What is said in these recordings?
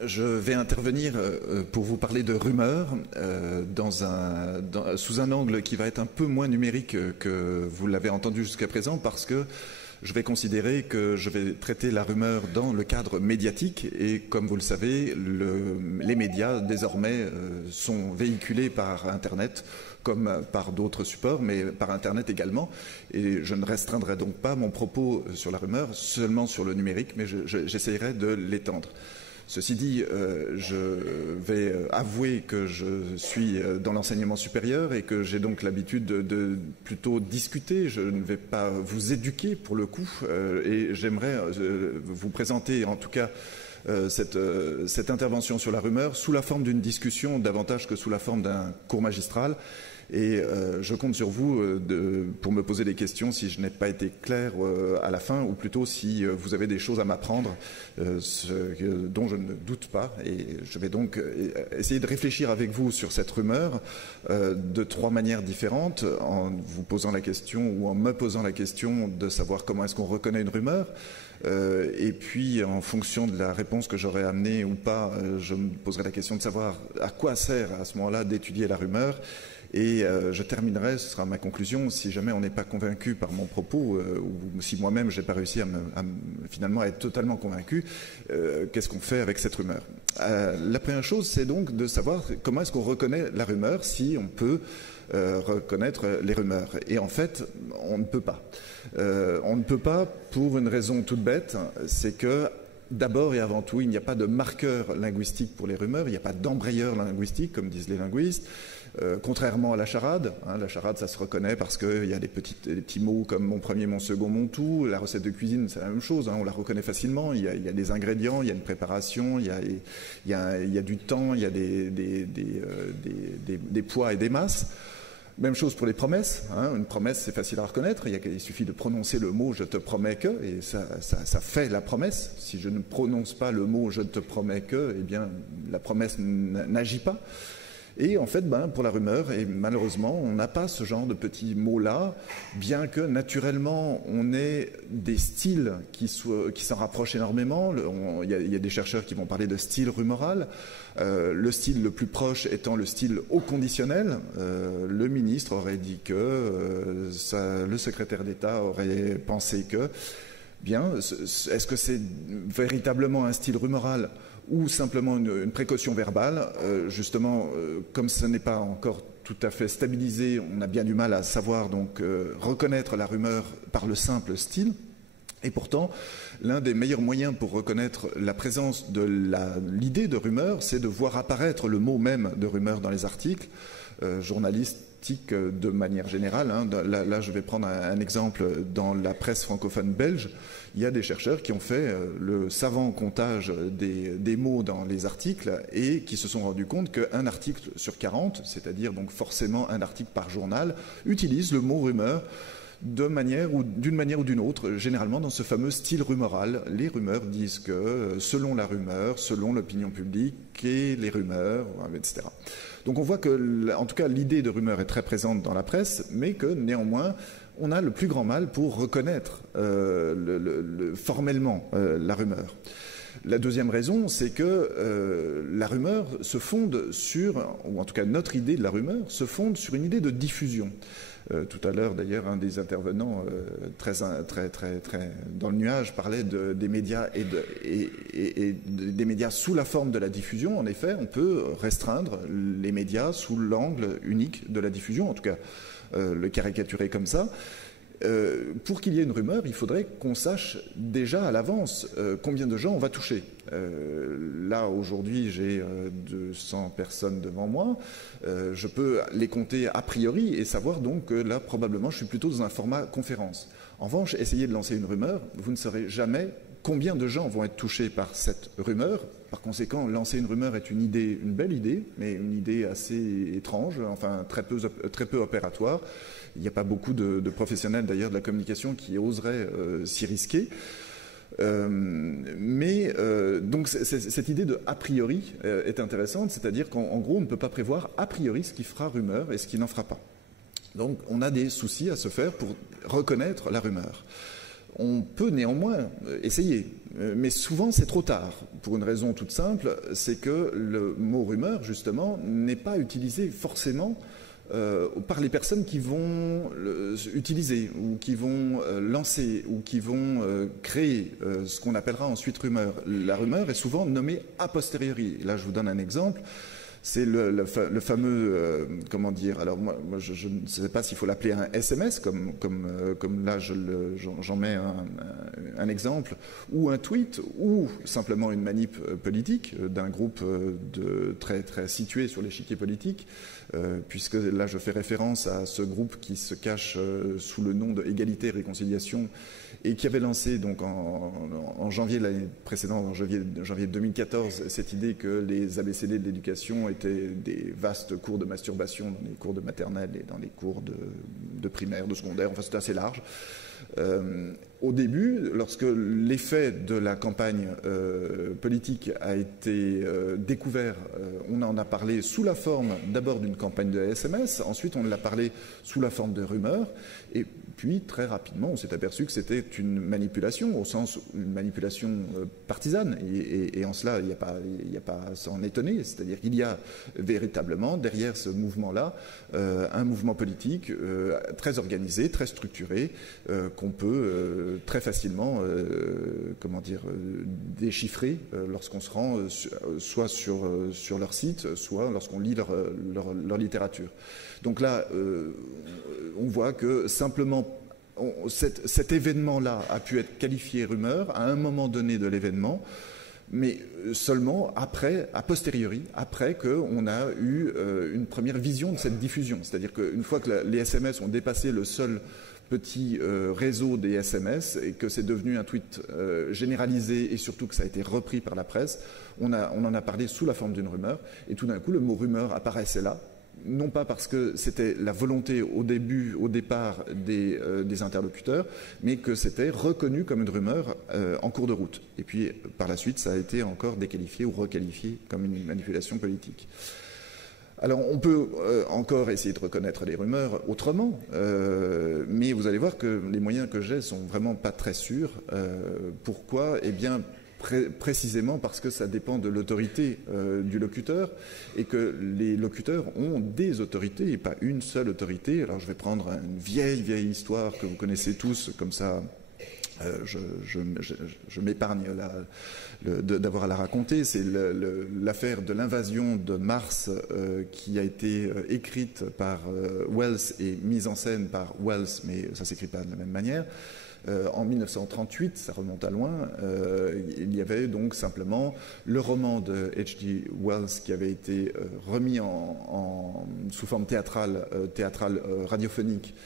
Je vais intervenir pour vous parler de rumeurs sous un angle qui va être un peu moins numérique que vous l'avez entendu jusqu'à présent, parce que je vais considérer que je vais traiter la rumeur dans le cadre médiatique et, comme vous le savez, les médias désormais sont véhiculés par Internet comme par d'autres supports, mais par Internet également. Et je ne restreindrai donc pas mon propos sur la rumeur seulement sur le numérique, mais j'essaierai de l'étendre. Ceci dit, je vais avouer que je suis dans l'enseignement supérieur et que j'ai donc l'habitude de plutôt discuter. Je ne vais pas vous éduquer pour le coup, et j'aimerais vous présenter en tout cas cette intervention sur la rumeur sous la forme d'une discussion davantage que sous la forme d'un cours magistral. Et je compte sur vous pour me poser des questions si je n'ai pas été clair à la fin, ou plutôt si vous avez des choses à m'apprendre dont je ne doute pas. Et je vais donc essayer de réfléchir avec vous sur cette rumeur de trois manières différentes, en vous posant la question ou en me posant la question de savoir comment est-ce qu'on reconnaît une rumeur. Et puis, en fonction de la réponse que j'aurai amenée ou pas, je me poserai la question de savoir à quoi sert à ce moment-là d'étudier la rumeur. Et je terminerai, ce sera ma conclusion, si jamais on n'est pas convaincu par mon propos, ou si moi-même je n'ai pas réussi finalement à être totalement convaincu, qu'est-ce qu'on fait avec cette rumeur? La première chose, c'est donc de savoir comment est-ce qu'on reconnaît la rumeur, si on peut reconnaître les rumeurs. Et en fait, on ne peut pas. On ne peut pas pour une raison toute bête, c'est que d'abord et avant tout, il n'y a pas de marqueur linguistique pour les rumeurs, il n'y a pas d'embrayeur linguistique, comme disent les linguistes. Contrairement à la charade, la charade ça se reconnaît parce qu'il y a des petits mots comme mon premier, mon second, mon tout. La recette de cuisine c'est la même chose, on la reconnaît facilement, il y a des ingrédients, il y a une préparation, il y a du temps, il y a des poids et des masses. Même chose pour les promesses, une promesse c'est facile à reconnaître, il suffit de prononcer le mot « je te promets que » et ça fait la promesse. Si je ne prononce pas le mot « je te promets que », eh bien la promesse n'agit pas. Et en fait, pour la rumeur, et malheureusement, on n'a pas ce genre de petits mots-là, bien que naturellement, on ait des styles qui s'en rapprochent énormément. Il y a des chercheurs qui vont parler de style rumoral. Le style le plus proche étant le style au conditionnel. Le ministre aurait dit que, le secrétaire d'État aurait pensé que. Bien, est-ce que c'est véritablement un style rumoral ou simplement une précaution verbale? Justement, comme ce n'est pas encore tout à fait stabilisé, on a bien du mal à savoir donc reconnaître la rumeur par le simple style. Et pourtant, l'un des meilleurs moyens pour reconnaître la présence de l'idée de rumeur, c'est de voir apparaître le mot même de rumeur dans les articles journalistes, de manière générale. Là, je vais prendre un exemple. Dans la presse francophone belge, il y a des chercheurs qui ont fait le savant comptage des mots dans les articles et qui se sont rendus compte qu'un article sur 40, c'est-à-dire donc forcément un article par journal, utilise le mot rumeur d'une manière ou d'une autre, généralement dans ce fameux style rumoral. Les rumeurs disent que, selon la rumeur, selon l'opinion publique, et les rumeurs, etc. Donc on voit que, en tout cas, l'idée de rumeur est très présente dans la presse, mais que néanmoins, on a le plus grand mal pour reconnaître formellement la rumeur. La deuxième raison, c'est que la rumeur se fonde sur, ou en tout cas notre idée de la rumeur, se fonde sur une idée de diffusion. Tout à l'heure, d'ailleurs, un des intervenants très dans le nuage parlait des médias et des médias sous la forme de la diffusion. En effet, on peut restreindre les médias sous l'angle unique de la diffusion, en tout cas le caricaturer comme ça. Pour qu'il y ait une rumeur, il faudrait qu'on sache déjà à l'avance combien de gens on va toucher. Là, aujourd'hui, j'ai 200 personnes devant moi. Je peux les compter a priori et savoir donc que là, probablement, je suis plutôt dans un format conférence. En revanche, essayez de lancer une rumeur, vous ne saurez jamais combien de gens vont être touchés par cette rumeur. Par conséquent, lancer une rumeur est une belle idée, mais une idée assez étrange, enfin très peu opératoire. Il n'y a pas beaucoup de professionnels d'ailleurs de la communication qui oseraient s'y risquer. Donc cette idée de a priori est intéressante, c'est-à-dire qu'en gros on ne peut pas prévoir a priori ce qui fera rumeur et ce qui n'en fera pas. Donc on a des soucis à se faire pour reconnaître la rumeur. On peut néanmoins essayer. Mais souvent, c'est trop tard, pour une raison toute simple, c'est que le mot rumeur, justement, n'est pas utilisé forcément par les personnes qui vont utiliser ou qui vont lancer ou qui vont créer ce qu'on appellera ensuite rumeur. La rumeur est souvent nommée a posteriori. Là, je vous donne un exemple. C'est le fameux, comment dire, alors moi je ne sais pas s'il faut l'appeler un SMS, comme là j'en mets un exemple, ou un tweet, ou simplement une manip politique d'un groupe très situé sur l'échiquier politique, puisque là je fais référence à ce groupe qui se cache sous le nom de Égalité et Réconciliation, et qui avait lancé donc en janvier de l'année précédente, en janvier 2014, cette idée que les ABCD de l'éducation étaient des vastes cours de masturbation dans les cours de maternelle et dans les cours de primaire, de secondaire, enfin c'était assez large. Au début, lorsque l'effet de la campagne politique a été découvert, on en a parlé sous la forme d'abord d'une campagne de SMS, ensuite on l'a parlé sous la forme de rumeurs, et puis très rapidement on s'est aperçu que c'était une manipulation, au sens une manipulation partisane, et en cela il n'y a pas à s'en étonner, c'est-à-dire qu'il y a véritablement derrière ce mouvement-là un mouvement politique très organisé, très structuré, qu'on peut très facilement déchiffrer lorsqu'on se rend soit sur leur site, soit lorsqu'on lit leur littérature. Donc là, on voit que simplement cet événement-là a pu être qualifié rumeur à un moment donné de l'événement, mais seulement après, a posteriori, après qu'on a eu une première vision de cette diffusion. C'est-à-dire qu'une fois que les SMS ont dépassé le seul petit réseau des SMS et que c'est devenu un tweet généralisé et surtout que ça a été repris par la presse, on en a parlé sous la forme d'une rumeur, et tout d'un coup le mot rumeur apparaissait là, non pas parce que c'était la volonté au départ des interlocuteurs, mais que c'était reconnu comme une rumeur en cours de route. Et puis par la suite, ça a été encore déqualifié ou requalifié comme une manipulation politique. Alors on peut encore essayer de reconnaître les rumeurs autrement, mais vous allez voir que les moyens que j'ai sont vraiment pas très sûrs. Pourquoi ? Eh bien, précisément parce que ça dépend de l'autorité du locuteur, et que les locuteurs ont des autorités et pas une seule autorité. Alors je vais prendre une vieille histoire que vous connaissez tous, comme ça je m'épargne d'avoir à la raconter. C'est l'affaire de l'invasion de Mars qui a été écrite par Wells et mise en scène par Wells, mais ça ne s'écrit pas de la même manière. En 1938, ça remonte à loin, il y avait donc simplement le roman de H.G. Wells qui avait été remis sous forme théâtrale radiophonique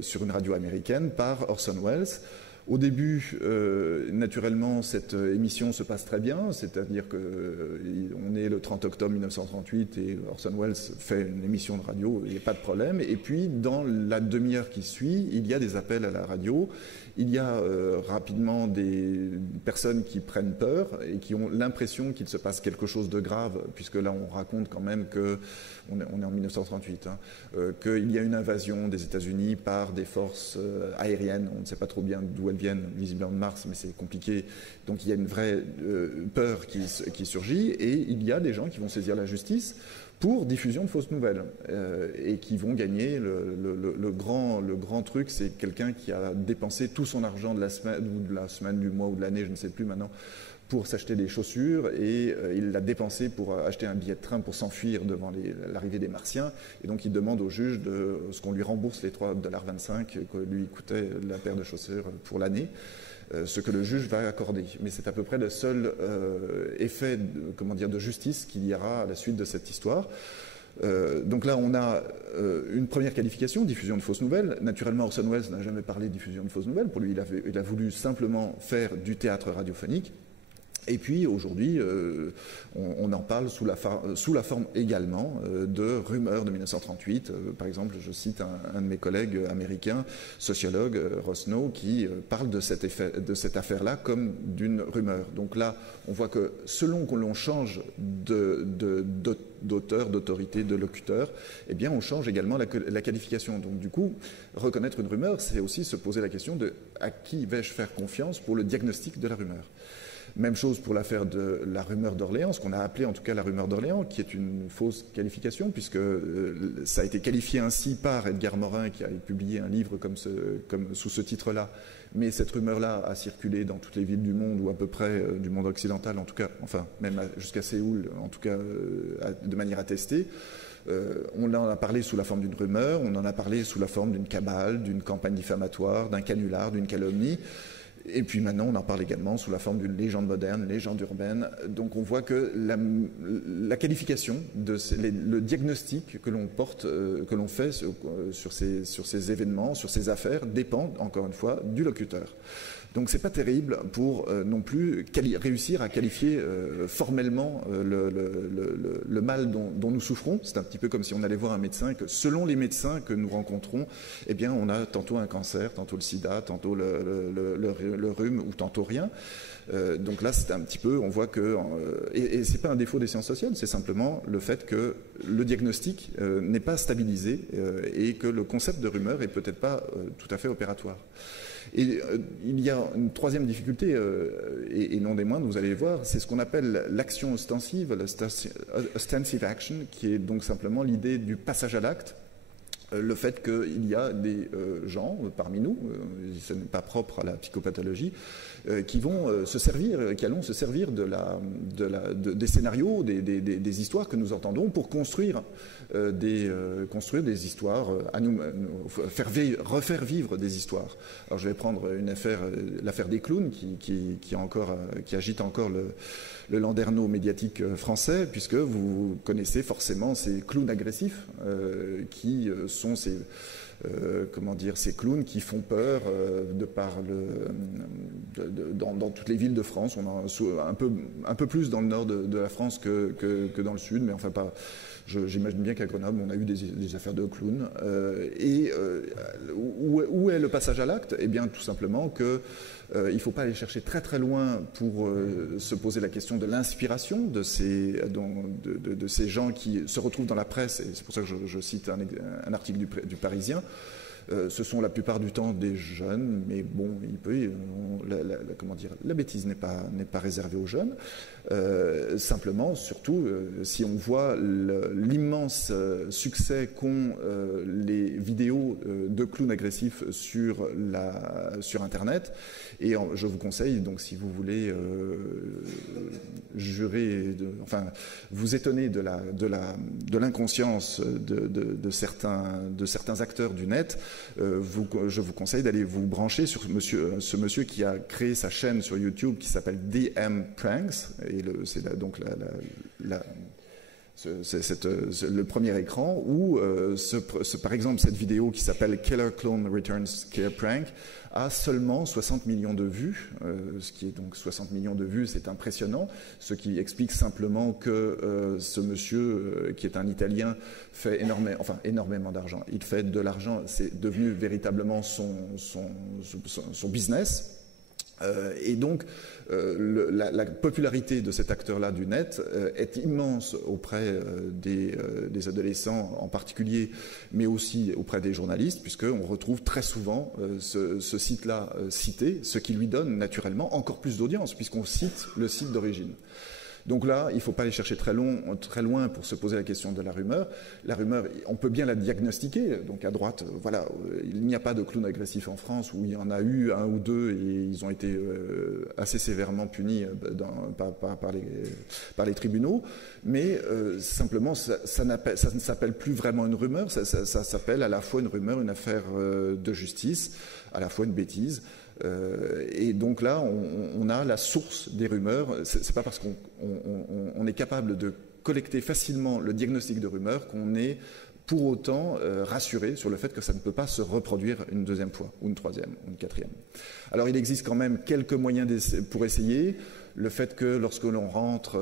sur une radio américaine par Orson Welles. Au début, naturellement, cette émission se passe très bien, c'est-à-dire qu'on est le 30 octobre 1938 et Orson Welles fait une émission de radio, il n'y a pas de problème. Et puis, dans la demi-heure qui suit, il y a des appels à la radio, il y a rapidement des personnes qui prennent peur et qui ont l'impression qu'il se passe quelque chose de grave, puisque là, on raconte quand même on est en 1938, qu'il y a une invasion des États-Unis par des forces aériennes, on ne sait pas trop bien d'où elles viennent, visiblement de Mars, mais c'est compliqué. Donc il y a une vraie peur qui surgit, et il y a des gens qui vont saisir la justice pour diffusion de fausses nouvelles et qui vont gagner le grand truc. C'est quelqu'un qui a dépensé tout son argent de la semaine, du mois ou de l'année, je ne sais plus maintenant, pour s'acheter des chaussures, et il l'a dépensé pour acheter un billet de train pour s'enfuir devant l'arrivée des Martiens, et donc il demande au juge de ce qu'on lui rembourse les 3,25 $ que lui coûtait la paire de chaussures pour l'année, ce que le juge va accorder. Mais c'est à peu près le seul effet de justice qu'il y aura à la suite de cette histoire. Donc là, on a une première qualification, diffusion de fausses nouvelles. Naturellement, Orson Welles n'a jamais parlé de diffusion de fausses nouvelles. Pour lui, il a voulu simplement faire du théâtre radiophonique. Et puis aujourd'hui, on en parle sous la forme également de rumeurs de 1938. Par exemple, je cite un de mes collègues américains, sociologue, Rosnow, qui parle de cette affaire-là comme d'une rumeur. Donc là, on voit que selon que l'on change d'auteur, d'autorité, de locuteur, eh bien on change également la qualification. Donc du coup, reconnaître une rumeur, c'est aussi se poser la question de à qui vais-je faire confiance pour le diagnostic de la rumeur. Même chose pour l'affaire de la rumeur d'Orléans, ce qu'on a appelé en tout cas la rumeur d'Orléans, qui est une fausse qualification, puisque ça a été qualifié ainsi par Edgar Morin, qui a publié un livre sous ce titre-là. Mais cette rumeur-là a circulé dans toutes les villes du monde, ou à peu près du monde occidental, en tout cas, enfin même jusqu'à Séoul, en tout cas de manière attestée. On en a parlé sous la forme d'une rumeur, on en a parlé sous la forme d'une cabale, d'une campagne diffamatoire, d'un canular, d'une calomnie. Et puis maintenant, on en parle également sous la forme d'une légende moderne, légende urbaine. Donc on voit que la qualification, le diagnostic que l'on porte, que l'on fait sur ces événements, sur ces affaires, dépend, encore une fois, du locuteur. Donc c'est pas terrible pour non plus réussir à qualifier formellement le mal dont nous souffrons. C'est un petit peu comme si on allait voir un médecin, que selon les médecins que nous rencontrons, eh bien on a tantôt un cancer, tantôt le sida, tantôt le rhume ou tantôt rien. Donc là, c'est un petit peu, on voit que, et c'est pas un défaut des sciences sociales, c'est simplement le fait que le diagnostic n'est pas stabilisé et que le concept de rumeur est peut-être pas tout à fait opératoire. Et il y a une troisième difficulté, et non des moindres, vous allez voir, c'est ce qu'on appelle l'action ostensive, l'ostensive action, qui est donc simplement l'idée du passage à l'acte. Le fait qu'il y a des gens parmi nous, ce n'est pas propre à la psychopathologie, qui vont se servir, qui allons se servir des scénarios, des histoires que nous entendons pour construire des histoires, refaire vivre des histoires. Alors je vais prendre l'affaire des clowns qui agite encore le landerneau médiatique français, puisque vous connaissez forcément ces clowns agressifs qui sont ces clowns qui font peur dans toutes les villes de France. On a un peu plus dans le nord de la France que dans le sud, mais enfin pas. J'imagine bien qu'à Grenoble, on a eu des affaires de clowns. Où est le passage à l'acte? Eh bien, tout simplement que il ne faut pas aller chercher très très loin pour se poser la question de l'inspiration de ces gens qui se retrouvent dans la presse, et c'est pour ça que je cite un article du Parisien. Ce sont la plupart du temps des jeunes, mais bon, la bêtise n'est pas réservée aux jeunes. Simplement, surtout, si on voit l'immense succès qu'ont les vidéos de clowns agressifs sur Internet, et je vous conseille, donc si vous voulez vous étonner de l'inconscience de certains acteurs du net, je vous conseille d'aller vous brancher sur ce monsieur qui a créé sa chaîne sur YouTube qui s'appelle DM Pranks, et c'est donc le premier écran où, par exemple, cette vidéo qui s'appelle Killer Clown Returns Scare Prank a seulement 60 millions de vues, ce qui est donc 60 millions de vues, c'est impressionnant, ce qui explique simplement que ce monsieur, qui est un Italien, fait énormément d'argent. Il fait de l'argent, c'est devenu véritablement son business. Et donc, la popularité de cet acteur-là du net est immense auprès des adolescents en particulier, mais aussi auprès des journalistes, puisqu'on retrouve très souvent ce site-là cité, ce qui lui donne naturellement encore plus d'audience, puisqu'on cite le site d'origine. Donc là, il ne faut pas aller chercher très loin pour se poser la question de la rumeur. La rumeur, on peut bien la diagnostiquer. Donc à droite, voilà, il n'y a pas de clown agressif en France, où il y en a eu un ou deux et ils ont été assez sévèrement punis par les tribunaux. Mais simplement, ça ne s'appelle plus vraiment une rumeur, ça s'appelle à la fois une rumeur, une affaire de justice, à la fois une bêtise. Et donc là, on a la source des rumeurs. C'est pas parce qu'on est capable de collecter facilement le diagnostic de rumeurs qu'on est pour autant rassuré sur le fait que ça ne peut pas se reproduire une deuxième fois, ou une troisième, ou une quatrième. Alors il existe quand même quelques moyens pour essayer. le fait que lorsque l'on rentre,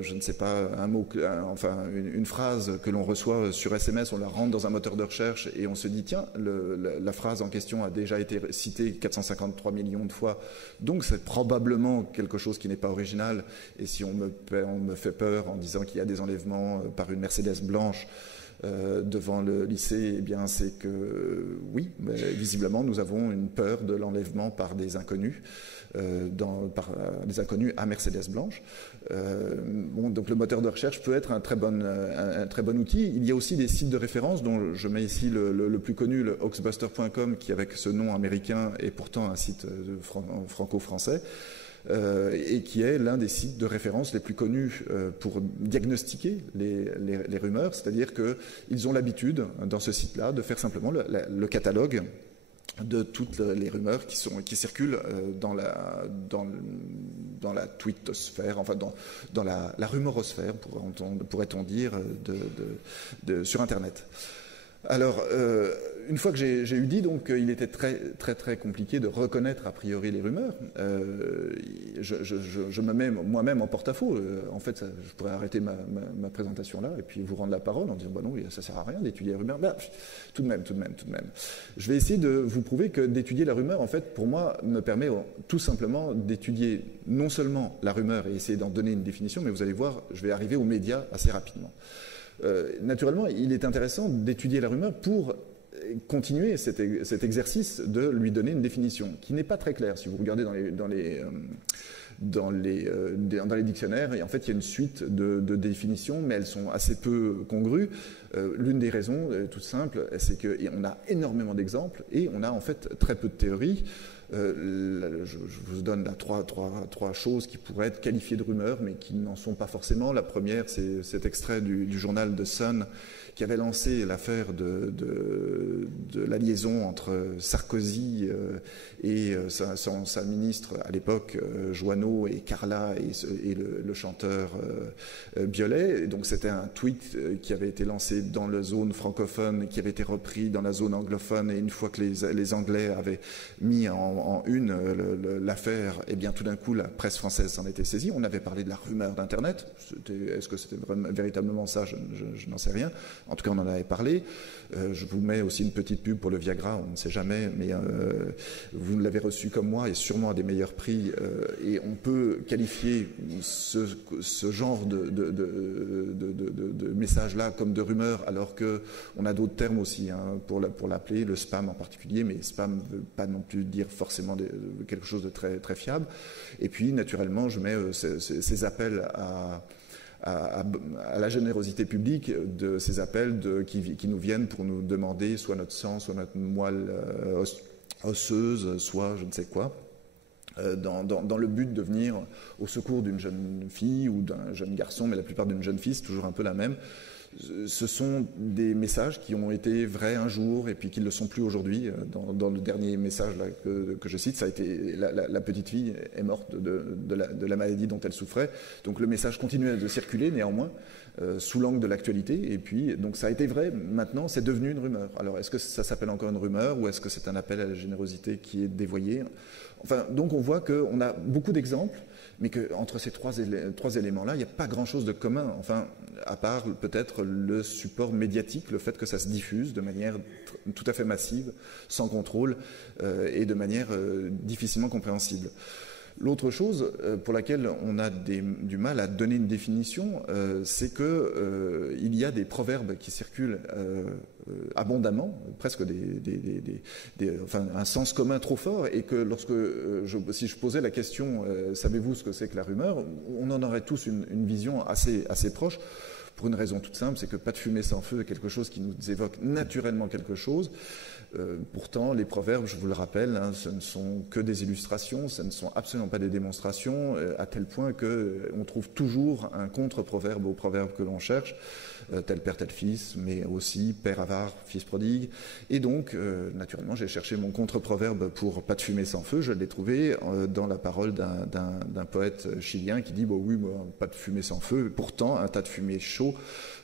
je ne sais pas, un mot, enfin une phrase que l'on reçoit sur SMS, on la rentre dans un moteur de recherche et on se dit tiens, la phrase en question a déjà été citée 453 millions de fois, donc c'est probablement quelque chose qui n'est pas original. Et si on me fait peur en disant qu'il y a des enlèvements par une Mercedes blanche devant le lycée, eh bien c'est que oui, mais visiblement nous avons une peur de l'enlèvement par des inconnus, par des inconnus à Mercedes blanche. Bon, donc le moteur de recherche peut être un très bon outil. Il y a aussi des sites de référence dont je mets ici le plus connu, le hoaxbuster.com, qui avec ce nom américain est pourtant un site franco-français. Et qui est l'un des sites de référence les plus connus pour diagnostiquer les rumeurs, c'est-à-dire qu'ils ont l'habitude, dans ce site-là, de faire simplement le catalogue de toutes les rumeurs qui circulent dans la twittosphère, enfin dans la rumorosphère, pourrait-on dire, sur Internet. Alors, une fois que j'ai eu dit donc qu'il était très compliqué de reconnaître a priori les rumeurs, je me mets moi-même en porte-à-faux. En fait, je pourrais arrêter ma présentation là et puis vous rendre la parole en disant bah non, ça sert à rien d'étudier les rumeurs. Ben, tout de même. Je vais essayer de vous prouver que d'étudier la rumeur, en fait, pour moi, me permet tout simplement d'étudier non seulement la rumeur et essayer d'en donner une définition, mais vous allez voir, je vais arriver aux médias assez rapidement. Naturellement, il est intéressant d'étudier la rumeur pour continuer cet exercice de lui donner une définition qui n'est pas très claire. Si vous regardez dans les dictionnaires, et en fait, il y a une suite de définitions, mais elles sont assez peu congrues. L'une des raisons, toute simple, c'est qu'on a énormément d'exemples et on a en fait très peu de théories. Je vous donne là trois choses qui pourraient être qualifiées de rumeurs, mais qui n'en sont pas forcément. La première, c'est cet extrait du journal The Sun qui avait lancé l'affaire de la liaison entre Sarkozy et sa ministre à l'époque, Joanneau, et Carla et le chanteur Biolay. Et donc c'était un tweet qui avait été lancé dans la zone francophone, qui avait été repris dans la zone anglophone, et une fois que les Anglais avaient mis en une l'affaire, et bien tout d'un coup la presse française s'en était saisie. On avait parlé de la rumeur d'Internet. Est-ce que c'était véritablement ça? Je n'en sais rien. En tout cas, on en avait parlé. Je vous mets aussi une petite pub pour le Viagra, on ne sait jamais, mais vous l'avez reçu comme moi et sûrement à des meilleurs prix. Et on peut qualifier ce genre de message-là comme de rumeur, alors qu'on a d'autres termes aussi pour l'appeler, le spam en particulier, mais spam ne veut pas non plus dire forcément quelque chose de très fiable. Et puis, naturellement, je mets ces appels à la générosité publique, de ces appels qui nous viennent pour nous demander soit notre sang, soit notre moelle osseuse, soit je ne sais quoi, dans le but de venir au secours d'une jeune fille ou d'un jeune garçon, mais la plupart d'une jeune fille, c'est toujours un peu la même. Ce sont des messages qui ont été vrais un jour et puis qui ne le sont plus aujourd'hui. Dans le dernier message là, que je cite, ça a été la petite fille est morte de la maladie dont elle souffrait. Donc le message continuait de circuler néanmoins sous l'angle de l'actualité. Et puis donc ça a été vrai. Maintenant, c'est devenu une rumeur. Alors est-ce que ça s'appelle encore une rumeur ou est-ce que c'est un appel à la générosité qui est dévoyé? Enfin, donc on voit qu'on a beaucoup d'exemples, mais qu'entre ces trois éléments-là, il n'y a pas grand-chose de commun, enfin, à part peut-être le support médiatique, le fait que ça se diffuse de manière tout à fait massive, sans contrôle, et de manière difficilement compréhensible. L'autre chose pour laquelle on a du mal à donner une définition, c'est qu'il y a des proverbes qui circulent abondamment, presque enfin, un sens commun trop fort, et que si je posais la question savez-vous ce que c'est que la rumeur, on en aurait tous une vision assez proche, pour une raison toute simple, c'est que pas de fumée sans feu est quelque chose qui nous évoque naturellement quelque chose. Pourtant, les proverbes, je vous le rappelle, ce ne sont que des illustrations, ce ne sont absolument pas des démonstrations, à tel point qu'on trouve toujours un contre-proverbe au proverbe que l'on cherche, tel père, tel fils, mais aussi père avare, fils prodigue. Et donc, naturellement, j'ai cherché mon contre-proverbe pour pas de fumée sans feu, je l'ai trouvé dans la parole d'un poète chilien qui dit bon, oui, pas de fumée sans feu, pourtant un tas de fumée chaud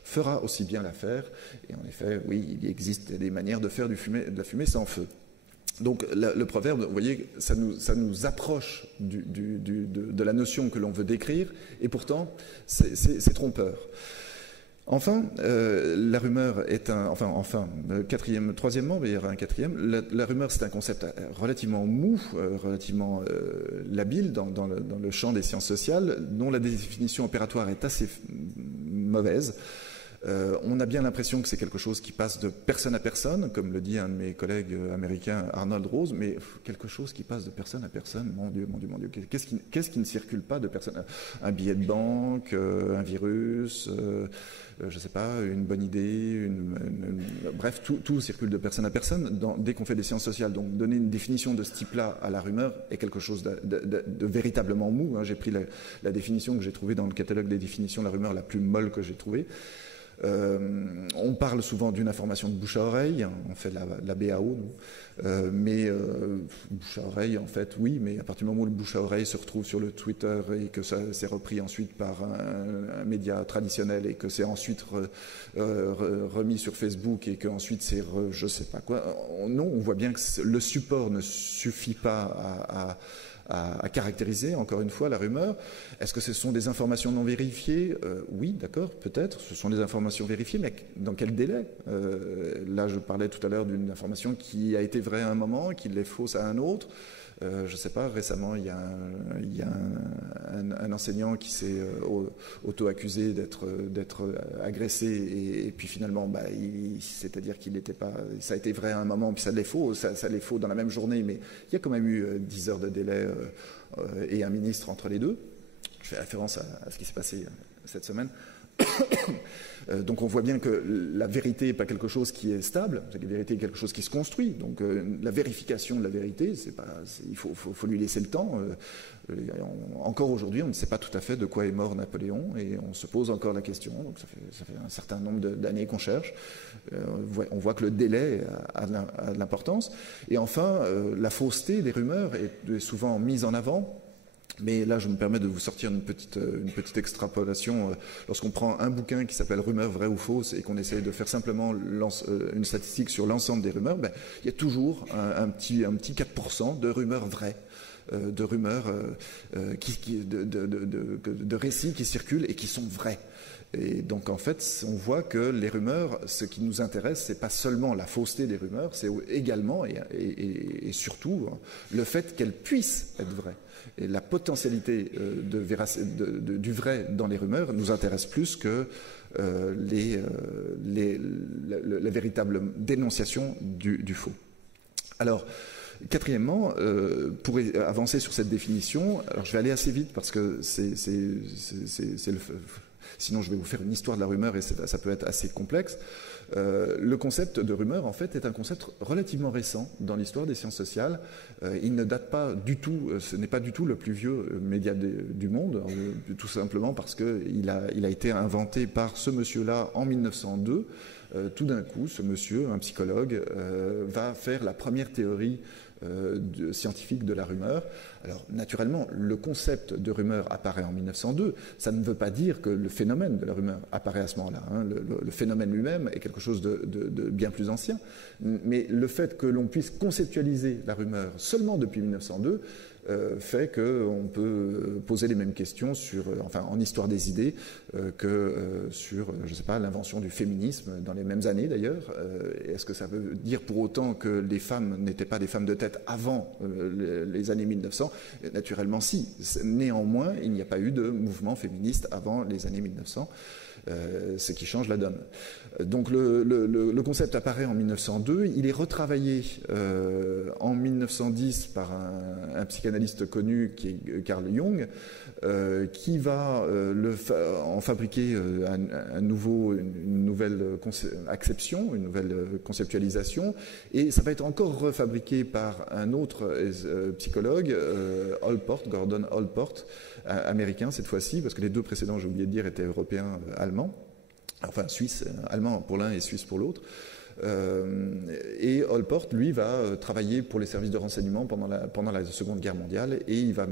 fera aussi bien l'affaire. Et en effet, oui, il existe des manières de faire de la fumée sans feu. Donc le proverbe, vous voyez, ça nous approche de la notion que l'on veut décrire, et pourtant c'est trompeur. Enfin, la rumeur est troisièmement, il y aura un quatrième, la rumeur c'est un concept relativement mou, relativement labile dans le champ des sciences sociales, dont la définition opératoire est assez mauvaise. On a bien l'impression que c'est quelque chose qui passe de personne à personne, comme le dit un de mes collègues américains, Arnold Rose, mais quelque chose qui passe de personne à personne, mon Dieu, mon Dieu, mon Dieu, qu'est-ce qui ne circule pas de personne? Un billet de banque, un virus, je ne sais pas, une bonne idée, bref, tout circule de personne à personne dès qu'on fait des sciences sociales. Donc donner une définition de ce type-là à la rumeur est quelque chose de véritablement mou. J'ai pris la définition que j'ai trouvée dans le catalogue des définitions de la rumeur la plus molle que j'ai trouvée. On parle souvent d'une information de bouche à oreille, on fait la BAO, mais bouche à oreille, en fait, oui, mais à partir du moment où le bouche à oreille se retrouve sur le Twitter et que ça s'est repris ensuite par un média traditionnel et que c'est ensuite remis sur Facebook et qu'ensuite c'est je sais pas quoi, non, on voit bien que le support ne suffit pas à caractériser, encore une fois, la rumeur. Est-ce que ce sont des informations non vérifiées? Oui, d'accord, peut-être. Ce sont des informations vérifiées, mais dans quel délai? Là, je parlais tout à l'heure d'une information qui a été vraie à un moment, qui l'est fausse à un autre. Je ne sais pas, récemment, il y a un enseignant qui s'est auto-accusé d'être agressé et puis finalement, c'est-à-dire qu'il n'était pas... Ça a été vrai à un moment, puis ça l'est faux, ça l'est faux dans la même journée, mais il y a quand même eu 10 heures de délai et un ministre entre les deux. Je fais référence à ce qui s'est passé cette semaine. Donc on voit bien que la vérité n'est pas quelque chose qui est stable, la vérité est quelque chose qui se construit. Donc la vérification de la vérité, il faut lui laisser le temps. Encore aujourd'hui, on ne sait pas tout à fait de quoi est mort Napoléon et on se pose encore la question. Donc ça fait un certain nombre d'années qu'on cherche. On voit que le délai a de l'importance. Et enfin, la fausseté des rumeurs est souvent mise en avant. Mais là, je me permets de vous sortir une petite extrapolation. Lorsqu'on prend un bouquin qui s'appelle « Rumeurs vraies ou fausses » et qu'on essaye de faire simplement une statistique sur l'ensemble des rumeurs, il y a toujours un petit 4% de rumeurs vraies, de rumeurs, de récits qui circulent et qui sont vrais. Et donc en fait, on voit que les rumeurs, ce qui nous intéresse, c'est pas seulement la fausseté des rumeurs, c'est également et surtout le fait qu'elles puissent être vraies. Et la potentialité du vrai dans les rumeurs nous intéresse plus que la véritable dénonciation du faux. Alors, quatrièmement, pour avancer sur cette définition, alors je vais aller assez vite parce que sinon je vais vous faire une histoire de la rumeur et ça peut être assez complexe. Le concept de rumeur, en fait, est un concept relativement récent dans l'histoire des sciences sociales. Il ne date pas du tout, ce n'est pas du tout le plus vieux média du monde, tout simplement parce qu'il a été inventé par ce monsieur-là en 1902. Tout d'un coup, ce monsieur, un psychologue, va faire la première théorie scientifique de la rumeur. Alors, naturellement, le concept de rumeur apparaît en 1902. Ça ne veut pas dire que le phénomène de la rumeur apparaît à ce moment-là. Le phénomène lui-même est quelque chose de bien plus ancien. Mais le fait que l'on puisse conceptualiser la rumeur seulement depuis 1902 fait qu'on peut poser les mêmes questions en histoire des idées sur, je ne sais pas, l'invention du féminisme dans les mêmes années d'ailleurs. Est-ce que ça veut dire pour autant que les femmes n'étaient pas des femmes de tête avant les années 1900? Naturellement si. Néanmoins, il n'y a pas eu de mouvement féministe avant les années 1900. Ce qui change la donne. Donc le concept apparaît en 1902, il est retravaillé en 1910 par un psychanalyste connu qui est Carl Jung, qui va en fabriquer une nouvelle acception, une nouvelle conceptualisation, et ça va être encore refabriqué par un autre psychologue, Gordon Allport, américain cette fois-ci, parce que les deux précédents, j'ai oublié de dire, étaient européens, allemands, enfin suisses, allemands pour l'un et suisses pour l'autre. Et Allport, lui, va travailler pour les services de renseignement pendant la Seconde Guerre mondiale, et il va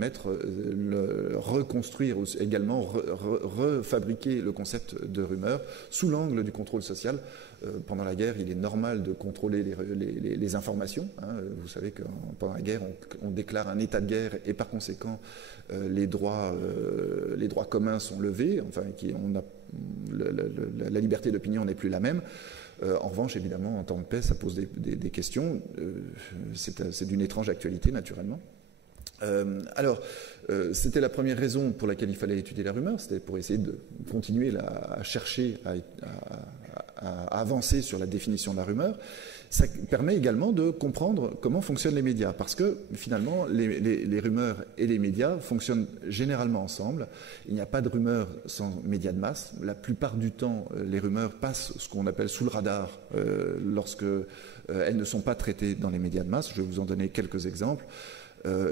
reconstruire également, refabriquer le concept de rumeur sous l'angle du contrôle social. Pendant la guerre, il est normal de contrôler les informations. Vous savez que pendant la guerre, on déclare un état de guerre, et par conséquent, les droits communs sont levés. Enfin, la liberté d'opinion n'est plus la même. En revanche, évidemment, en temps de paix, ça pose des questions. C'est d'une étrange actualité, naturellement. C'était la première raison pour laquelle il fallait étudier la rumeur, c'était pour essayer de continuer à chercher à avancer sur la définition de la rumeur. Ça permet également de comprendre comment fonctionnent les médias, parce que finalement, les rumeurs et les médias fonctionnent généralement ensemble. Il n'y a pas de rumeurs sans médias de masse. La plupart du temps, les rumeurs passent ce qu'on appelle sous le radar lorsque elles ne sont pas traitées dans les médias de masse. Je vais vous en donner quelques exemples.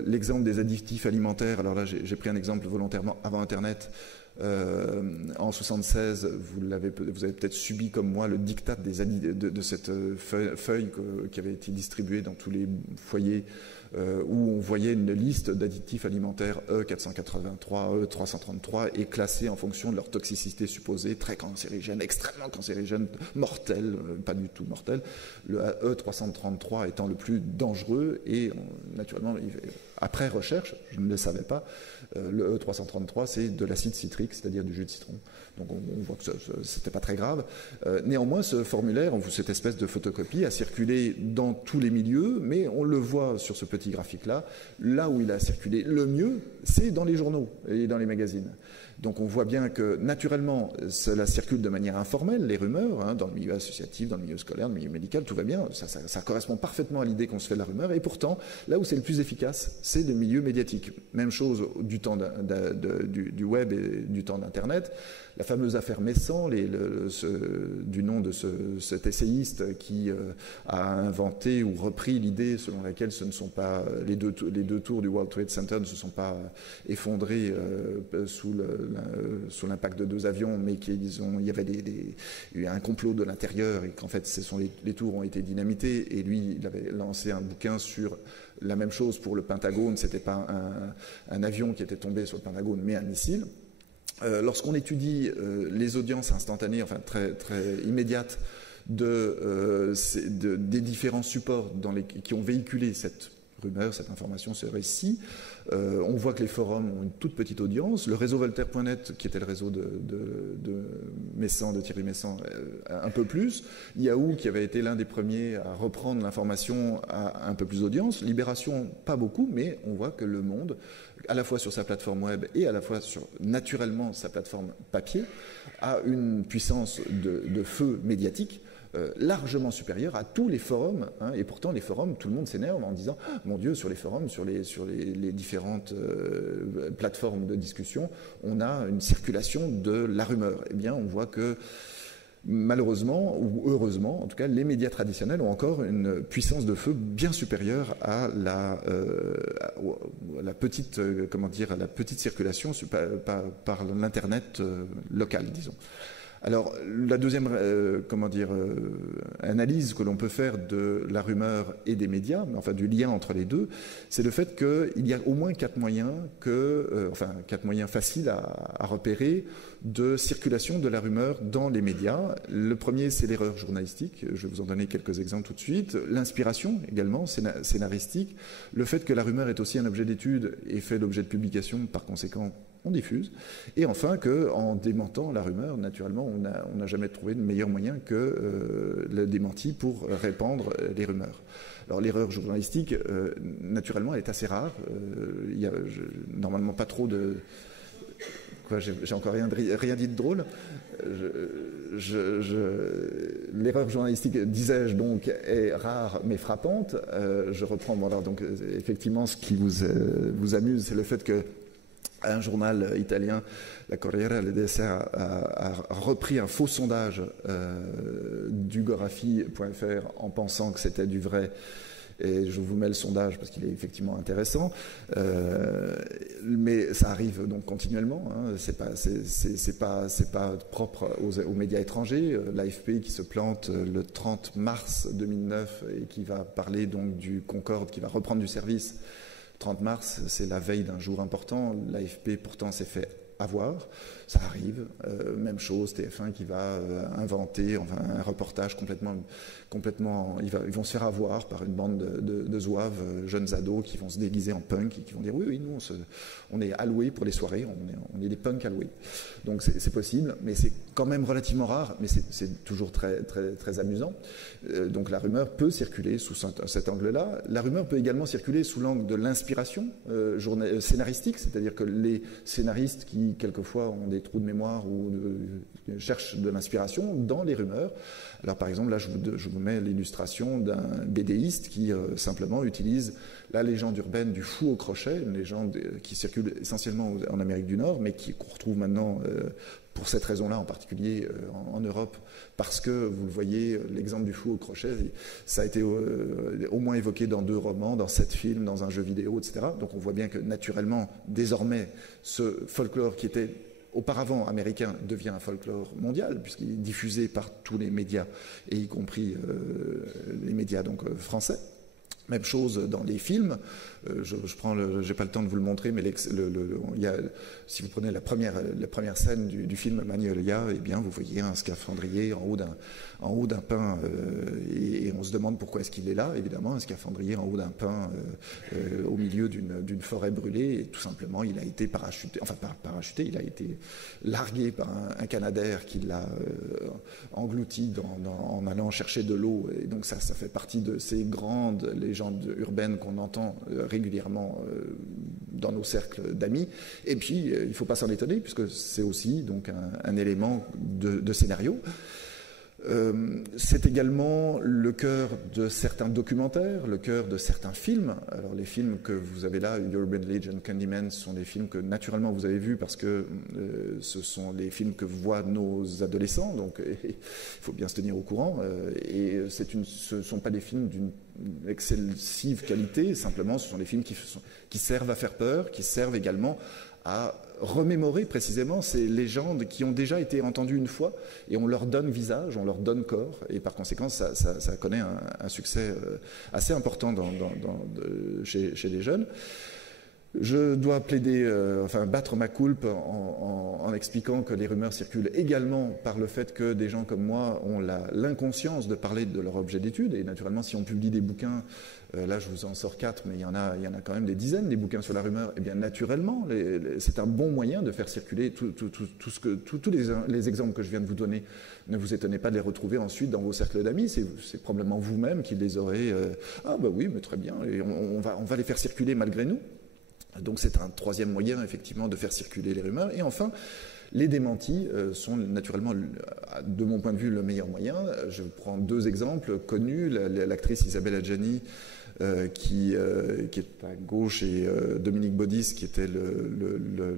L'exemple des additifs alimentaires, alors là j'ai pris un exemple volontairement avant Internet. En 1976, vous avez peut-être subi comme moi le diktat de cette feuille qui avait été distribuée dans tous les foyers, où on voyait une liste d'additifs alimentaires E483, E333 et classés en fonction de leur toxicité supposée, très cancérigène, extrêmement cancérigène, mortel, pas du tout mortel, le E333 étant le plus dangereux, et naturellement, après recherche, je ne le savais pas, le E333 c'est de l'acide citrique, c'est-à-dire du jus de citron. Donc on voit que c'était pas très grave. Néanmoins, ce formulaire, cette espèce de photocopie, a circulé dans tous les milieux, mais on le voit sur ce petit graphique-là. Là où il a circulé le mieux, c'est dans les journaux et dans les magazines. Donc on voit bien que naturellement, cela circule de manière informelle, les rumeurs, dans le milieu associatif, dans le milieu scolaire, dans le milieu médical, tout va bien. Ça correspond parfaitement à l'idée qu'on se fait de la rumeur. Et pourtant, là où c'est le plus efficace, c'est le milieu médiatique. Même chose du temps du web et du temps d'Internet. La fameuse affaire Messan, du nom de cet essayiste qui a inventé ou repris l'idée selon laquelle ce ne sont pas les deux tours du World Trade Center ne se sont pas effondrées sous l'impact de deux avions, mais il y avait eu un complot de l'intérieur, et qu'en fait les tours ont été dynamitées. Et lui, il avait lancé un bouquin sur la même chose pour le Pentagone. C'était pas un avion qui était tombé sur le Pentagone, mais un missile. Lorsqu'on étudie les audiences instantanées, enfin très, très immédiates, des différents supports qui ont véhiculé cette rumeur, cette information, ce récit, on voit que les forums ont une toute petite audience. Le réseau Voltaire.net, qui était le réseau de Thierry Messant, un peu plus. Yahoo, qui avait été l'un des premiers à reprendre l'information, a un peu plus d'audience. Libération, pas beaucoup, mais on voit que Le Monde, à la fois sur sa plateforme web et à la fois sur, naturellement, sa plateforme papier, a une puissance de feu médiatique largement supérieure à tous les forums, et pourtant les forums, tout le monde s'énerve en disant mon Dieu, sur les forums, sur les différentes plateformes de discussion, on a une circulation de la rumeur. Eh bien, on voit que malheureusement, ou heureusement, en tout cas, les médias traditionnels ont encore une puissance de feu bien supérieure à la petite circulation par l'Internet local, disons. Alors, la deuxième analyse que l'on peut faire de la rumeur et des médias, enfin du lien entre les deux, c'est le fait qu'il y a au moins quatre moyens faciles à repérer de circulation de la rumeur dans les médias. Le premier, c'est l'erreur journalistique. Je vais vous en donner quelques exemples tout de suite. L'inspiration, également, scénaristique. Le fait que la rumeur est aussi un objet d'étude et fait l'objet de publication, par conséquent, on diffuse. Et enfin, qu'en démentant la rumeur, naturellement, on n'a jamais trouvé de meilleur moyen que le démenti pour répandre les rumeurs. Alors l'erreur journalistique, naturellement, elle est assez rare. Il n'y a normalement pas trop de... J'ai encore rien dit de drôle. L'erreur journalistique, disais-je donc, est rare mais frappante. Je reprends, donc effectivement, ce qui vous amuse, c'est le fait que un journal italien, la Corriere della Sera, a repris un faux sondage du Gorafi.fr en pensant que c'était du vrai. Et je vous mets le sondage parce qu'il est effectivement intéressant. Mais ça arrive donc continuellement. Hein. C'est pas propre aux médias étrangers. L'AFP qui se plante le 30 mars 2009 et qui va parler donc du Concorde qui va reprendre du service. 30 mars, c'est la veille d'un jour important. L'AFP pourtant s'est fait avoir. Ça arrive. Même chose, TF1 qui va inventer un reportage complètement ils vont se faire avoir par une bande de zouaves, jeunes ados qui vont se déguiser en punk et qui vont dire oui, nous on est alloués pour les soirées, on est des punks alloués. Donc c'est possible, mais c'est quand même relativement rare, mais c'est toujours très, très, très amusant. Donc la rumeur peut circuler sous cet angle-là. La rumeur peut également circuler sous l'angle de l'inspiration scénaristique, c'est-à-dire que les scénaristes qui quelquefois ont des trous de mémoire ou cherchent de l'inspiration dans les rumeurs. Alors par exemple, là je vous mets l'illustration d'un BDiste qui simplement utilise la légende urbaine du fou au crochet, une légende qui circule essentiellement en Amérique du Nord, mais qu'on retrouve maintenant pour cette raison-là en particulier en Europe, parce que vous le voyez, l'exemple du fou au crochet, ça a été au moins évoqué dans 2 romans, dans 7 films, dans un jeu vidéo, etc. Donc on voit bien que naturellement, désormais, ce folklore qui était auparavant américain devient un folklore mondial, puisqu'il est diffusé par tous les médias, et y compris les médias donc, français. Même chose dans les films. J'ai pas le temps de vous le montrer, mais si vous prenez la première scène du film Magnolia, eh bien vous voyez un scaphandrier en haut d'un pin, et on se demande pourquoi est-ce qu'il est là. Évidemment, un scaphandrier en haut d'un pin au milieu d'une forêt brûlée, et tout simplement il a été parachuté, enfin pas parachuté, il a été largué par un Canadair qui l'a englouti en allant chercher de l'eau. Et donc ça fait partie de ces grandes légendes urbaines qu'on entend régulièrement dans nos cercles d'amis. Et puis, il ne faut pas s'en étonner, puisque c'est aussi donc, un élément de scénario. C'est également le cœur de certains documentaires, le cœur de certains films. Alors les films que vous avez là, Urban Legend, Candyman, sont des films que naturellement vous avez vus parce que ce sont les films que voient nos adolescents, donc il faut bien se tenir au courant. Et ce ne sont pas des films d'une excessive qualité, simplement ce sont des films qui servent à faire peur, qui servent également à remémorer précisément ces légendes qui ont déjà été entendues une fois, et on leur donne visage, on leur donne corps, et par conséquent ça connaît un succès assez important chez les jeunes. Je dois battre ma coulpe en expliquant que les rumeurs circulent également par le fait que des gens comme moi ont l'inconscience de parler de leur objet d'étude. Et naturellement, si on publie des bouquins, là je vous en sors 4, mais il y en a quand même des dizaines, des bouquins sur la rumeur, et bien naturellement, c'est un bon moyen de faire circuler tous les exemples que je viens de vous donner. Ne vous étonnez pas de les retrouver ensuite dans vos cercles d'amis, c'est probablement vous-même qui les aurez. Ah bah oui, mais très bien, et on va les faire circuler malgré nous. Donc c'est un troisième moyen, effectivement, de faire circuler les rumeurs. Et enfin, les démentis sont naturellement, de mon point de vue, le meilleur moyen. Je prends 2 exemples connus. L'actrice Isabelle Adjani, qui est à gauche, et Dominique Baudis, qui était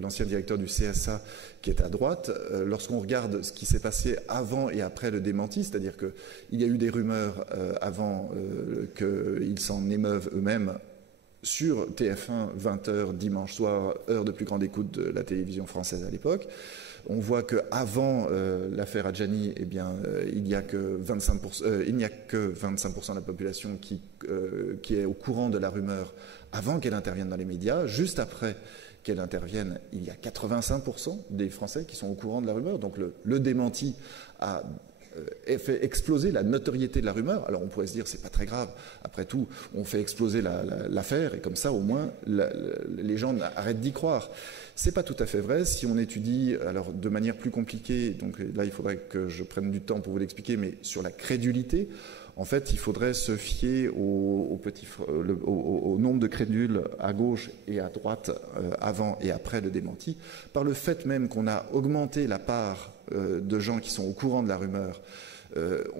l'ancien directeur du CSA, qui est à droite. Lorsqu'on regarde ce qui s'est passé avant et après le démenti, c'est-à-dire qu'il y a eu des rumeurs avant qu'ils s'en émeuvent eux-mêmes, sur TF1, 20h, dimanche soir, heure de plus grande écoute de la télévision française à l'époque. On voit qu'avant l'affaire Adjani, eh bien, il n'y a que 25% de la population qui est au courant de la rumeur avant qu'elle intervienne dans les médias. Juste après qu'elle intervienne, il y a 85% des Français qui sont au courant de la rumeur. Donc le démenti a fait exploser la notoriété de la rumeur. Alors on pourrait se dire c'est pas très grave, après tout on fait exploser l'affaire et comme ça au moins les gens arrêtent d'y croire. C'est pas tout à fait vrai. Si on étudie alors de manière plus compliquée, donc là il faudrait que je prenne du temps pour vous l'expliquer, mais sur la crédulité, en fait il faudrait se fier au nombre de crédules à gauche et à droite avant et après le démenti, par le fait même qu'on a augmenté la part de gens qui sont au courant de la rumeur.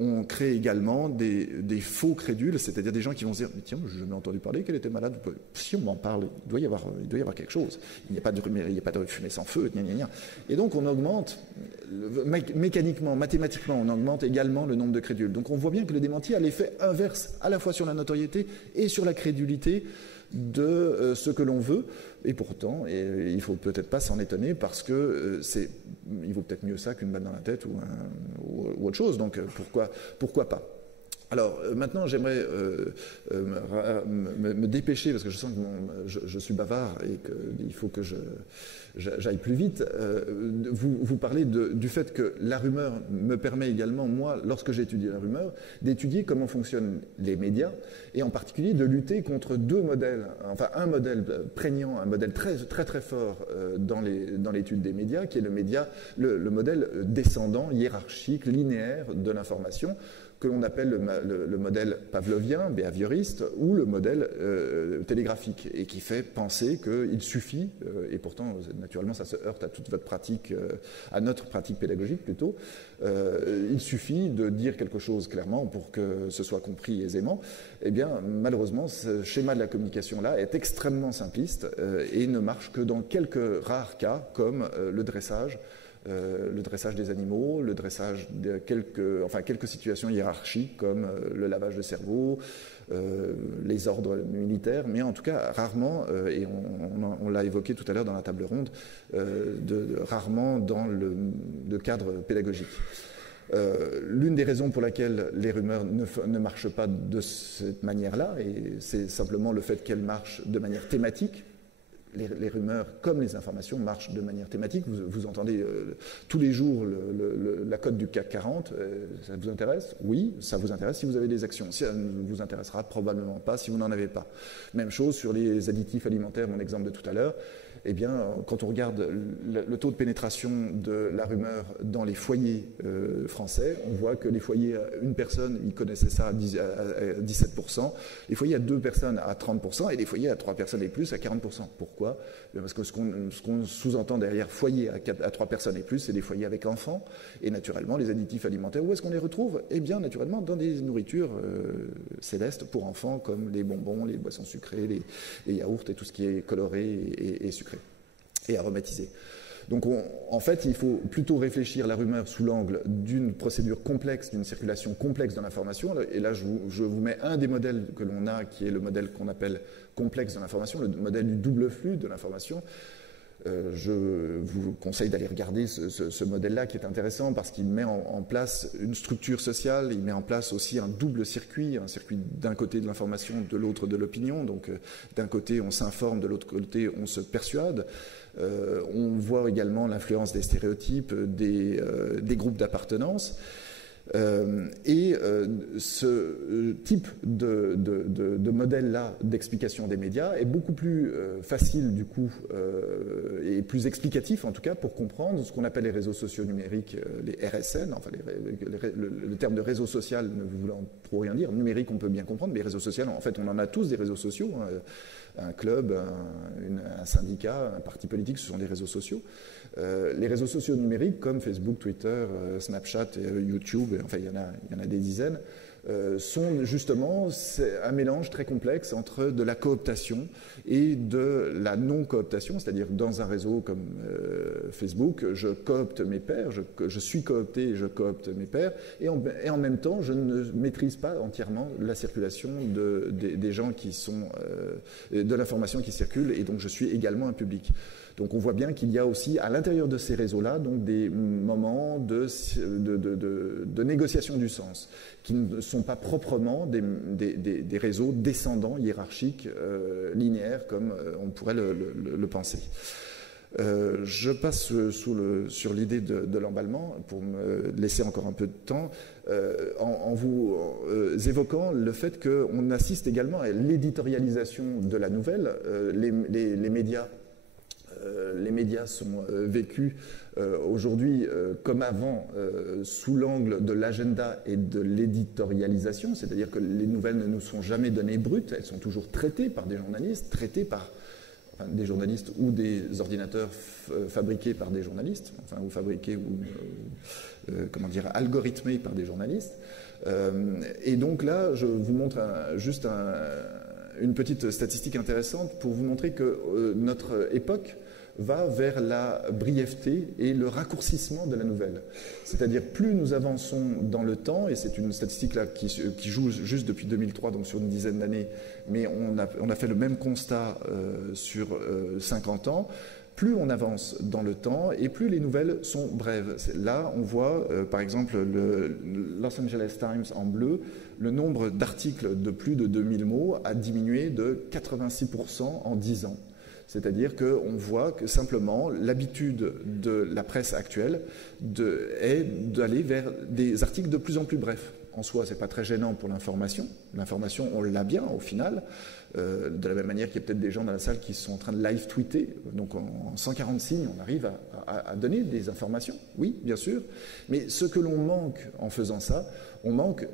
On crée également des faux crédules, c'est-à-dire des gens qui vont se dire « Tiens, je n'ai jamais entendu parler qu'elle était malade. Si on m'en parle, il doit y avoir quelque chose. Il n'y a pas de rumeur, il n'y a pas de fumée sans feu. » Et donc on augmente mécaniquement, mathématiquement, on augmente également le nombre de crédules. Donc on voit bien que le démenti a l'effet inverse à la fois sur la notoriété et sur la crédulité de ce que l'on veut. Et pourtant, il ne faut peut-être pas s'en étonner parce que il vaut peut-être mieux ça qu'une balle dans la tête ou autre chose. Donc pourquoi pas? Alors maintenant, j'aimerais me dépêcher parce que je sens que je suis bavard et qu'il faut que j'aille plus vite. Vous parlez du fait que la rumeur me permet également, moi, lorsque j'étudie la rumeur, d'étudier comment fonctionnent les médias et en particulier de lutter contre deux modèles, enfin un modèle prégnant, un modèle très très très fort dans l'étude des médias, qui est le modèle descendant, hiérarchique, linéaire de l'information, que l'on appelle le modèle pavlovien, behavioriste, ou le modèle télégraphique, et qui fait penser qu'il suffit, et pourtant, naturellement, ça se heurte à toute votre pratique, à notre pratique pédagogique plutôt, il suffit de dire quelque chose clairement pour que ce soit compris aisément. Eh bien, malheureusement, ce schéma de la communication-là est extrêmement simpliste et ne marche que dans quelques rares cas, comme le dressage des animaux, le dressage de quelques situations hiérarchiques comme le lavage de cerveau, les ordres militaires, mais en tout cas rarement, et on l'a évoqué tout à l'heure dans la table ronde, rarement dans le cadre pédagogique. L'une des raisons pour laquelle les rumeurs ne marchent pas de cette manière-là, et c'est simplement le fait qu'elles marchent de manière thématique. Les rumeurs, comme les informations, marchent de manière thématique. Vous entendez tous les jours la cote du CAC 40. Ça vous intéresse? Oui, ça vous intéresse si vous avez des actions. Ça ne vous intéressera probablement pas si vous n'en avez pas. Même chose sur les additifs alimentaires, mon exemple de tout à l'heure. Eh bien, quand on regarde le taux de pénétration de la rumeur dans les foyers français, on voit que les foyers à une personne, ils connaissaient ça à 17%, les foyers à 2 personnes à 30%, et les foyers à 3 personnes et plus à 40%. Pourquoi? Parce que ce qu'on sous-entend derrière foyer à 3 personnes et plus, c'est des foyers avec enfants, et naturellement, les additifs alimentaires, où est-ce qu'on les retrouve? Eh bien, naturellement, dans des nourritures célestes pour enfants, comme les bonbons, les boissons sucrées, les yaourts et tout ce qui est coloré et sucré et aromatisé. Donc en fait, il faut plutôt réfléchir la rumeur sous l'angle d'une procédure complexe, d'une circulation complexe de l'information. Et là, je vous mets un des modèles que l'on a, qui est le modèle qu'on appelle complexe de l'information, le modèle du double flux de l'information. Je vous conseille d'aller regarder ce modèle-là qui est intéressant parce qu'il met en place une structure sociale, il met en place aussi un double circuit, un circuit d'un côté de l'information, de l'autre de l'opinion. Donc d'un côté on s'informe, de l'autre côté on se persuade. On voit également l'influence des stéréotypes, des groupes d'appartenance. Ce type de modèle-là d'explication des médias est beaucoup plus facile du coup et plus explicatif en tout cas pour comprendre ce qu'on appelle les réseaux sociaux numériques, les RSN, enfin le terme de réseau social ne voulant trop rien dire. Numérique on peut bien comprendre, mais les réseaux sociaux, en fait on en a tous des réseaux sociaux, hein. Un club, un syndicat, un parti politique, ce sont des réseaux sociaux. Les réseaux sociaux numériques comme Facebook, Twitter, Snapchat, YouTube, enfin il y en a des dizaines, sont justement un mélange très complexe entre de la cooptation et de la non-cooptation, c'est-à-dire dans un réseau comme Facebook, je coopte mes pairs, je suis coopté et je coopte mes pairs, et en même temps, je ne maîtrise pas entièrement la circulation des gens qui sont, de l'information qui circule, et donc je suis également un public. Donc on voit bien qu'il y a aussi à l'intérieur de ces réseaux-là donc des moments de négociation du sens qui ne sont pas proprement des réseaux descendants, hiérarchiques, linéaires comme on pourrait le penser. Je passe sur l'idée de l'emballement pour me laisser encore un peu de temps en vous évoquant le fait qu'on assiste également à l'éditorialisation de la nouvelle. Les médias sont vécus aujourd'hui comme avant sous l'angle de l'agenda et de l'éditorialisation, c'est-à-dire que les nouvelles ne nous sont jamais données brutes, elles sont toujours traitées par des journalistes, des journalistes ou des ordinateurs fabriqués par des journalistes, ou fabriqués ou algorithmés par des journalistes. Et donc là, je vous montre une petite statistique intéressante pour vous montrer que notre époque va vers la brièveté et le raccourcissement de la nouvelle. C'est-à-dire plus nous avançons dans le temps, et c'est une statistique là qui joue juste depuis 2003, donc sur une dizaine d'années, mais on a fait le même constat sur 50 ans, plus on avance dans le temps et plus les nouvelles sont brèves. Là, on voit, par exemple, le Los Angeles Times en bleu, le nombre d'articles de plus de 2000 mots a diminué de 86% en 10 ans. C'est-à-dire qu'on voit que simplement l'habitude de la presse actuelle est d'aller vers des articles de plus en plus brefs. En soi, ce n'est pas très gênant pour l'information. L'information, on l'a bien au final. De la même manière qu'il y a peut-être des gens dans la salle qui sont en train de live-tweeter. Donc en 140 signes, on arrive à donner des informations. Oui, bien sûr. Mais ce que l'on manque en faisant ça, on manque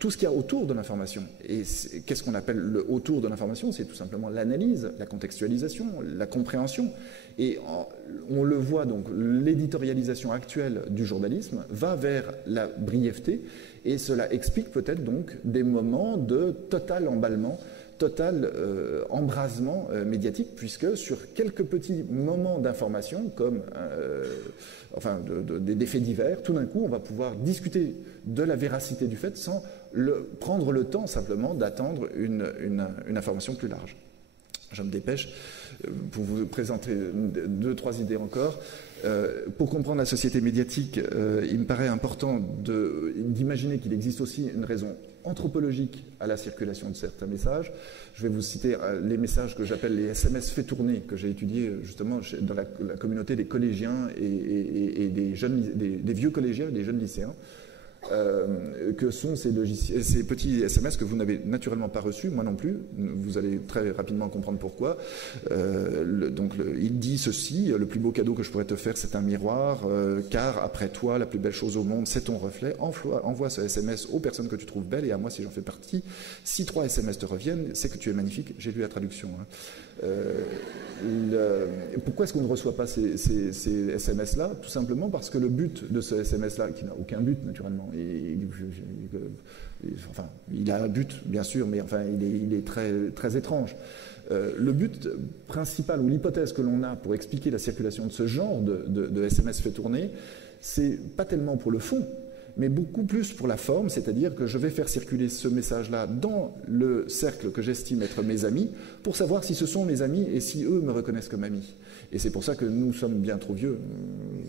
tout ce qu'il y a autour de l'information. Et qu'est-ce qu'on appelle le autour de l'information? C'est tout simplement l'analyse, la contextualisation, la compréhension. Et on le voit donc, l'éditorialisation actuelle du journalisme va vers la brièveté, et cela explique peut-être donc des moments de total emballement, total embrasement médiatique, puisque sur quelques petits moments d'information, comme des faits divers, tout d'un coup, on va pouvoir discuter de la véracité du fait sans prendre le temps simplement d'attendre une information plus large. Je me dépêche pour vous présenter 2-3 idées encore. Pour comprendre la société médiatique, il me paraît important d'imaginer qu'il existe aussi une raison anthropologique à la circulation de certains messages. Je vais vous citer les messages que j'appelle les SMS fait tourner, que j'ai étudiés justement dans la communauté des collégiens et des vieux collégiens et des jeunes lycéens. Que sont ces petits SMS que vous n'avez naturellement pas reçus, moi non plus, vous allez très rapidement comprendre pourquoi. Il dit ceci: le plus beau cadeau que je pourrais te faire, c'est un miroir, car après toi, la plus belle chose au monde, c'est ton reflet. Envoie ce SMS aux personnes que tu trouves belles et à moi si j'en fais partie. Si 3 SMS te reviennent, c'est que tu es magnifique. J'ai lu la traduction. Pourquoi est-ce qu'on ne reçoit pas ces SMS-là? Tout simplement parce que le but de ce SMS-là, qui n'a aucun but naturellement, il a un but bien sûr, mais enfin il est très, très étrange. Le but principal ou l'hypothèse que l'on a pour expliquer la circulation de ce genre de SMS fait tourner, c'est pas tellement pour le fond, mais beaucoup plus pour la forme, c'est-à-dire que je vais faire circuler ce message-là dans le cercle que j'estime être mes amis, pour savoir si ce sont mes amis et si eux me reconnaissent comme ami. Et c'est pour ça que nous sommes bien trop vieux,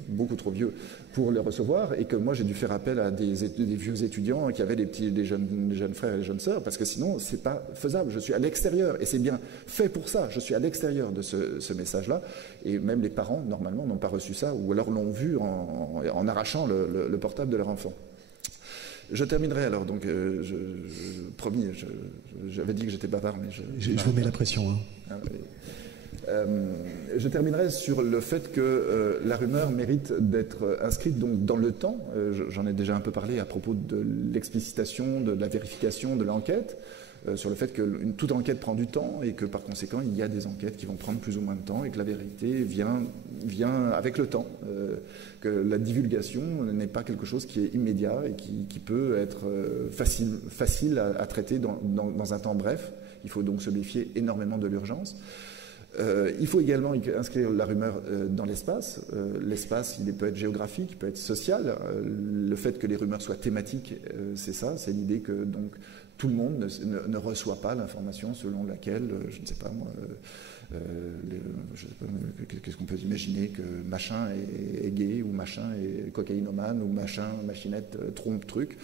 beaucoup trop vieux, pour les recevoir, et que moi j'ai dû faire appel à des vieux étudiants qui avaient des jeunes frères et des jeunes sœurs, parce que sinon c'est pas faisable, je suis à l'extérieur, et c'est bien fait pour ça, je suis à l'extérieur de ce message-là, et même les parents, normalement, n'ont pas reçu ça, ou alors l'ont vu en arrachant le portable de leur enfant. Je terminerai alors, donc, promis, j'avais dit que j'étais bavard, mais je vous mets la pression. Hein. Je terminerai sur le fait que la rumeur mérite d'être inscrite donc, dans le temps. J'en ai déjà un peu parlé à propos de l'explicitation, de la vérification, de l'enquête, sur le fait que toute enquête prend du temps et que par conséquent il y a des enquêtes qui vont prendre plus ou moins de temps et que la vérité vient avec le temps, que la divulgation n'est pas quelque chose qui est immédiat et qui peut être facile à traiter dans un temps bref. Il faut donc se méfier énormément de l'urgence. Il faut également inscrire la rumeur dans l'espace. L'espace, il peut être géographique, il peut être social. Le fait que les rumeurs soient thématiques, c'est ça, c'est l'idée que donc tout le monde ne reçoit pas l'information selon laquelle, je ne sais pas moi, qu'est-ce qu'on peut imaginer que machin est gay, ou machin est cocaïnomane, ou machinette trompe truc.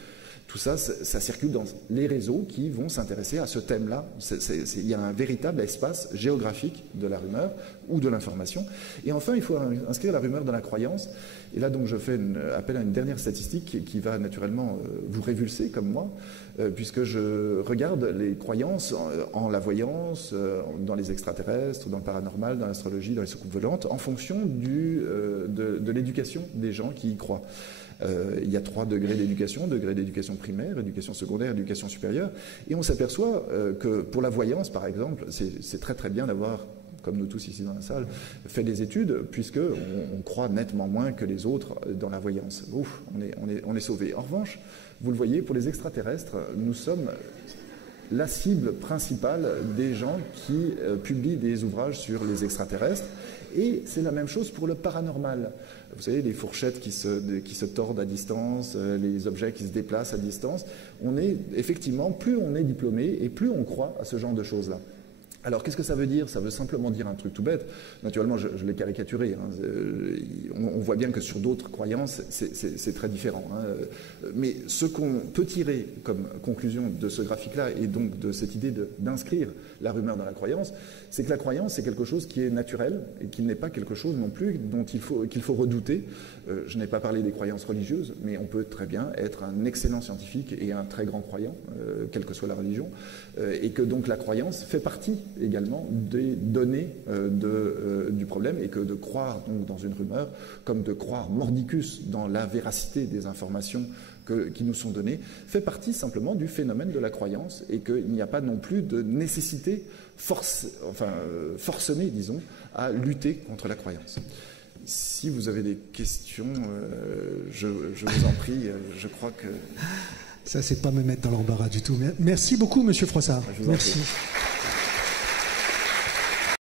Tout ça, ça circule dans les réseaux qui vont s'intéresser à ce thème-là. Il y a un véritable espace géographique de la rumeur ou de l'information. Et enfin, il faut inscrire la rumeur dans la croyance. Et là, donc, je fais appel à une dernière statistique qui va naturellement vous révulser, comme moi, puisque je regarde les croyances en la voyance, dans les extraterrestres, dans le paranormal, dans l'astrologie, dans les soucoupes volantes, en fonction de l'éducation des gens qui y croient. Il y a 3 degrés d'éducation: degré d'éducation primaire, éducation secondaire, éducation supérieure. Et on s'aperçoit que pour la voyance, par exemple, c'est très très bien d'avoir, comme nous tous ici dans la salle, fait des études, puisqu'on croit nettement moins que les autres dans la voyance. Ouf, on est sauvés. En revanche, vous le voyez, pour les extraterrestres, nous sommes la cible principale des gens qui publient des ouvrages sur les extraterrestres. Et c'est la même chose pour le paranormal. Vous savez, les fourchettes qui se tordent à distance, les objets qui se déplacent à distance. On est effectivement, plus on est diplômé et plus on croit à ce genre de choses-là. Alors, qu'est-ce que ça veut dire? Ça veut simplement dire un truc tout bête. Naturellement, je l'ai caricaturé. Hein. On voit bien que sur d'autres croyances, c'est très différent. Hein. Mais ce qu'on peut tirer comme conclusion de ce graphique-là, et donc de cette idée d'inscrire la rumeur dans la croyance, c'est que la croyance, c'est quelque chose qui est naturel et qu'il n'est pas quelque chose non plus qu'il faut redouter. Je n'ai pas parlé des croyances religieuses, mais on peut très bien être un excellent scientifique et un très grand croyant, quelle que soit la religion, et que donc la croyance fait partie également des données du problème, et que de croire donc dans une rumeur, comme de croire mordicus dans la véracité des informations qui nous sont données, fait partie simplement du phénomène de la croyance, et qu'il n'y a pas non plus de nécessité forcenée, disons, à lutter contre la croyance. Si vous avez des questions, je vous en prie, je crois que... Ça, c'est pas me mettre dans l'embarras du tout. Merci beaucoup, Monsieur Froissart. Je vous en prie. Merci.